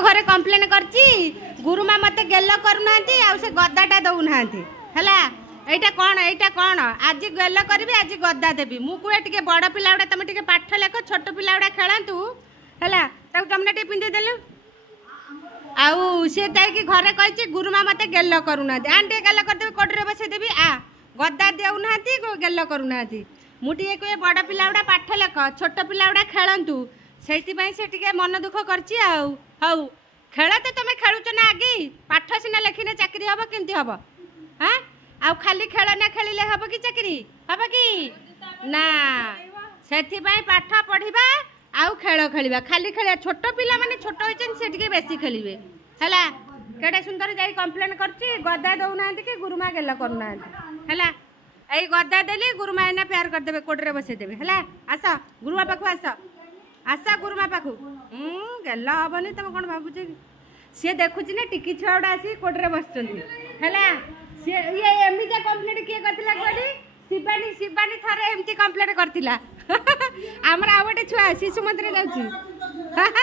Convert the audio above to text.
घरे कंप्लेन करची गुरुमा मते गेल करूना से गदाटा दौना है कौन आज गेल करी आज गदा देवी मुझे टे बड़ पिला गुड़ा तुम टे पाठ लेख छोट पिला गुड़ा खेलतु है तुमने टे पिंधेदेलु आउ सी जाकि घरे कही गुरुमा मते गेल करूना आंटे गेल करदेवी कोटरे बसईदेवी आ गदा देना गेल करूना मुझे कहे बड़ पिला गुड़ा पाठ लेख छोट पिला गुड़ा खेलतु से मन दुख कर खेल तो तुम खेलुच ना आगे पाठ सीना लेखिने चाकरी हम केमती हम हाँ आउ खाली खेल ना खेलिले हम कि चाकरी हम कि ना से पाठ पढ़ा आउ खेल खेलिबा खाली खेल छोट पिला माने छोट होइछन से टिके बेसी खेलिबे हला केडे सुंदर जाई कंप्लेन करछि गदा दउना कि गुरुमा गेला करना हला एई गदा देली गुरुमा एना प्यार कर देबे कोडरे बसे देबे हला आस गुरुमा पाखु आस गुरुमा पाखु गेला हबनी तुम कोन भाबुछ सी देखुछि ने टिकी छुआडा आसी कोडरे बसचंदी हला सी ये एमिजा कंप्लेंट किए करथिला कोडी शिवानी थारे एमती कंप्लेंट करथिला हमरा आ गोटे छुआ शिशु मंदिर जाउछि